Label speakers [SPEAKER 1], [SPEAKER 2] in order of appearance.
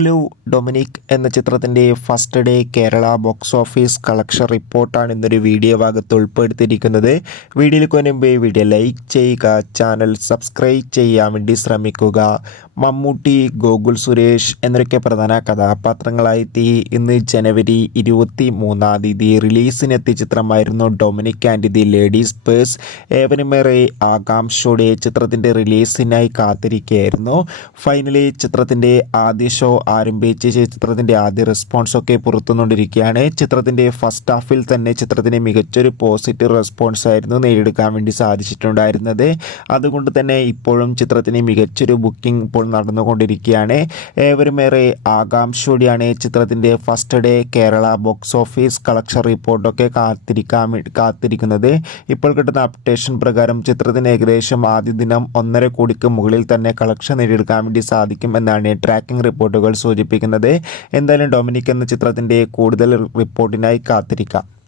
[SPEAKER 1] Hello Dominic എന്ന ചിത്രത്തിന്റെ first day Kerala box office collection റിപ്പോർട്ടാണ് ഇന്നൊരു വീഡിയോ ഭാഗത്ത് ഉൾപ്പെടുത്തിയിരിക്കുന്നത്. വീഡിയോയിൽ കൊനുമ്പേ വീഡിയോ ലൈക്ക് ചെയ്യുക ചാനൽ സബ്സ്ക്രൈബ് ചെയ്യാൻ വേണ്ടി ശ്രമിക്കുക. മമ്മൂട്ടി ഗോകുൽ സുരേഷ് എന്നൊക്കെ പ്രധാന കഥാപാത്രങ്ങളായെത്തി ഇന്ന് ജനുവരി ഇരുപത്തി മൂന്നാം തീയതി റിലീസിനെത്തിയ ചിത്രമായിരുന്നു Dominic and the ladies purse. ഏവനുമേറെ ആകാംക്ഷയോടെ ചിത്രത്തിന്റെ റിലീസിനായി കാത്തിരിക്കുകയായിരുന്നു. ഫൈനലി ചിത്രത്തിന്റെ ആദ്യ ഷോ ആരംഭിച്ച ചിത്രത്തിന്റെ ആദ്യ റെസ്പോൺസൊക്കെ ഒക്കെ പുറത്തുകൊണ്ടിരിക്കുകയാണ് ചിത്രത്തിന്റെ ഫസ്റ്റ് ഹാഫിൽ തന്നെ ചിത്രത്തിന് മികച്ചൊരു പോസിറ്റീവ് റെസ്പോൺസ് ആയിരുന്നു നേടിയെടുക്കാൻ വേണ്ടി സാധിച്ചിട്ടുണ്ടായിരുന്നത്. അതുകൊണ്ട് തന്നെ ഇപ്പോഴും ചിത്രത്തിന് മികച്ചൊരു ബുക്കിംഗ് ഇപ്പോൾ നടന്നുകൊണ്ടിരിക്കുകയാണ്. ഏവരുമേറെ ആകാംക്ഷയോടെയാണ് ചിത്രത്തിന്റെ first day Kerala box office collection റിപ്പോർട്ടൊക്കെ കാത്തിരിക്കാൻ കാത്തിരിക്കുന്നത്. ഇപ്പോൾ കിട്ടുന്ന അപ്ഡേഷൻ പ്രകാരം ചിത്രത്തിന് ഏകദേശം ആദ്യ ദിനം ഒന്നര കോടിക്ക് മുകളിൽ തന്നെ കളക്ഷൻ നേടിയെടുക്കാൻ വേണ്ടി സാധിക്കും എന്നാണ് ട്രാക്കിംഗ് റിപ്പോർട്ടുകൾ സൂചിപ്പിക്കുന്നത്. എന്തായാലും ഡൊമിനിക് എന്ന ചിത്രത്തിന്റെ കൂടുതൽ റിപ്പോർട്ടിനായി കാത്തിരിക്കാം.